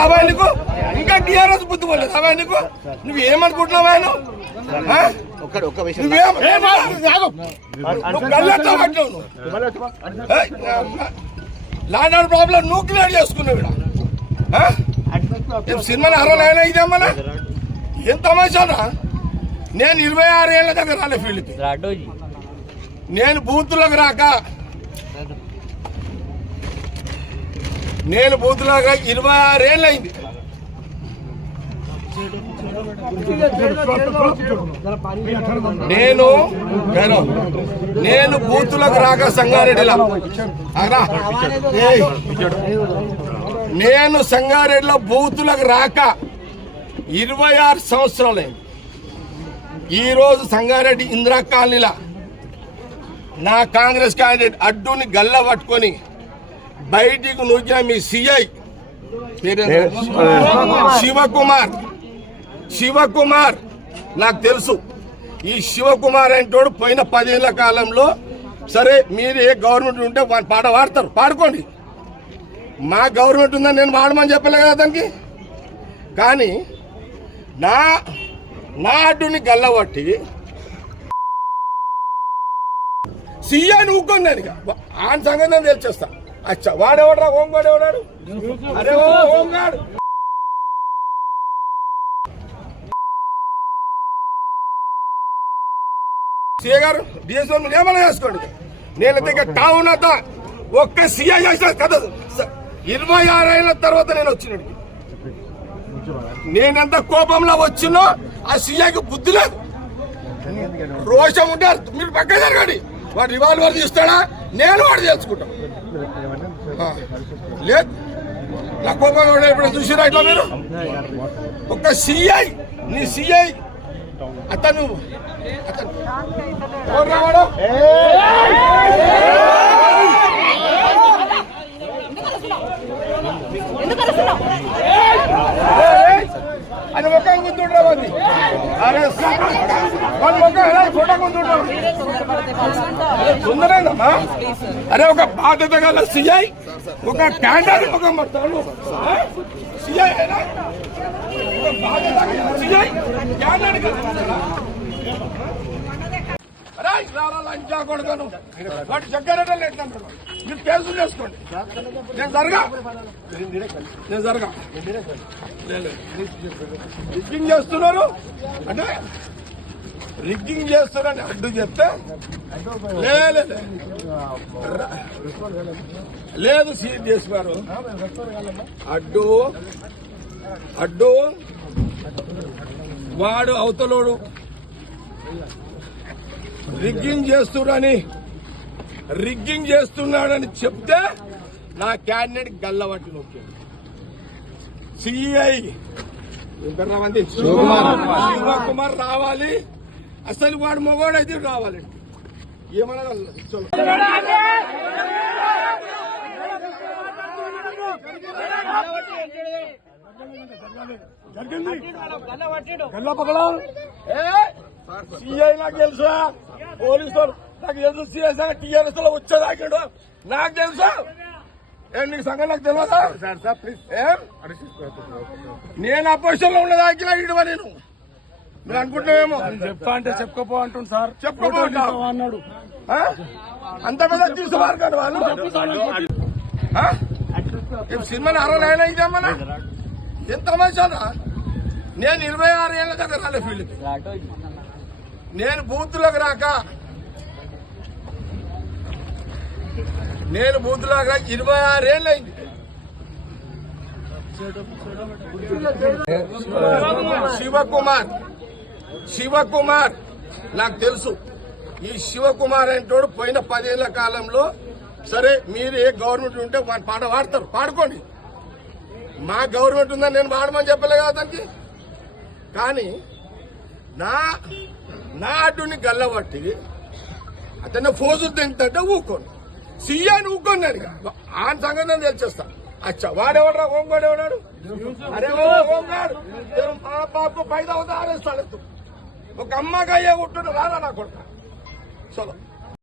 పోలేదు అవా నీకు? ఇంకా టీఆర్ఎస్ బుద్ధి పోలేదు అవా నీకు? నువ్వు ఏమనుకుంటున్నావా? ల్యాండ్ ఆర్డర్ ప్రాబ్లం నువ్వు క్లియర్ చేసుకున్నావు. సినిమాని 60 లైన్ ఇదేమన్నా ఏం తమాషానా? నేను 26 ఏళ్ళ దగ్గర రాలే ఫీల్డ్కి. నేను బూతులకు రాక 26 ఏళ్ళు అయింది. నేను బూతులకు రాక సంగారెడ్డిలో బూతులకు రాక 26 సంవత్సరాలైంది. ఈరోజు సంగారెడ్డి ఇందిరా కాలనీలా నా కాంగ్రెస్ క్యాండిడేట్ అడ్డుని గల్ల పట్టుకొని బయటికి నూకిన మీ సిఐ శివకుమార్ నాకు తెలుసు. ఈ శివకుమార్ అంటోడు పోయిన 10 ఏళ్ల కాలంలో సరే మీరు ఏ గవర్నమెంట్ ఉంటే పాట పాడతారు, పాడుకోండి. మా గవర్నమెంట్ ఉందని నేను పాడమని చెప్పలే కదా దానికి. కానీ నా అడ్డుని గల్లబట్టి సీఐని ఊక్కొని నేను ఆయన సంగతి నేను తెలిచేస్తా. అచ్చా వాడేవాడరా హోంగాడు ఎవడాడు? అరే హోంగాడు సీఏ గారు డిఎస్ఓ మీరు ఏమైనా చేసుకోండి. నేనైతే ఇక టౌన్ అంతా ఒక్క సీఐ చేసిన కదా. 26 ఏళ్ళ తర్వాత నేను వచ్చినట్టు నేనెంత కోపంలో వచ్చినో ఆ సీఐకి బుద్ధి లేదు, రోషం ఉంటే మీరు పక్క జరగండి. వాడు రివాల్వర్ తీస్తాడా? నేను వాడు తెలుసుకుంటాను. లేదు నా కోపం ఇప్పుడు చూసిరా ఇట్లా మీరు ఒక్క సీఐ నీ సీఐ అతను రావాడు అని ఒక గుర్తుండవండి. అరే ఫోటో గుర్తుండమ్మా. అరే ఒక బాధ్యత గల సిఐ ఒక క్యాండిడేట్ ఒక సిఐ సిఐ క్యాండిడేట్ లంచా కొడుకోను వాటి జగ్గారెడ్డి ఎట్లంటారు? మీరు కేసులు చేసుకోండి. నేను జరగా రిగ్గింగ్ చేస్తున్నారు అంటే రిగ్గింగ్ చేస్తున్నారని అడ్డు చెప్తే లేదు సీట్ చేస్తున్నారు. అడ్డు వాడు అవతలోడు రిగ్గింగ్ చేస్తున్నాడని చెప్తే నా క్యాండిడేట్ గల్లబట్టి నొక్కాడు. సిఐ శివకుమార్ రావాలి. అసలు వాడు మగవాడైతే రావాలండి. ఏమన్నా సిఐ నాకు తెలుసా, పోలీసు నాకు తెలుసు. సిఐ సార్ టీఆర్ఎస్ లో వచ్చేదాకాడు నాకు తెలుసా. నీకు సంగతి నాకు తెలియదా? నేను అపోజిషన్ లో ఉన్నదాకిలా ఇడవ నేను మీరు అనుకుంటున్నామేమో. చెప్తా అంటే చెప్పుకోపో అంటుంది సార్. చెప్పుకోపో అన్నాడు. అంత పెద్ద తీసుకోవాలి కాదు వాళ్ళు. సినిమాని 60 లైన్ ఇదేమన్నా ఏం తమాషానా? నేను 26 ఏళ్ళ దగ్గర రాలే ఫీల్డ్కి. నేను బూతులకు రాక 26 ఏళ్ళు అయింది. శివకుమార్ నాకు తెలుసు. ఈ శివకుమార్ అంటోడు పోయిన 10 ఏళ్ల కాలంలో సరే మీరు ఏ గవర్నమెంట్ ఉంటే పాట పాడతారు, పాడుకోండి. మా గవర్నమెంట్ ఉందని నేను పాడమని చెప్పలే కదా దానికి. కానీ నా అడ్డుని గల్లబట్టి అతన్ని ఫోజులు తింటే ఊకోండి. సీఐని ఊక్కొని నేను ఆయన సంగతి నేను తెలిచేస్తా. అచ్చా వాడేవాడరా హోంగాడు ఎవడాడు? అరే హోంగాడు మా బాబు 5,000 ఆరేస్తాడు. ఒక అమ్మగా అయ్యే ఉంటుండే రాదా నా కొడుకు. చలో.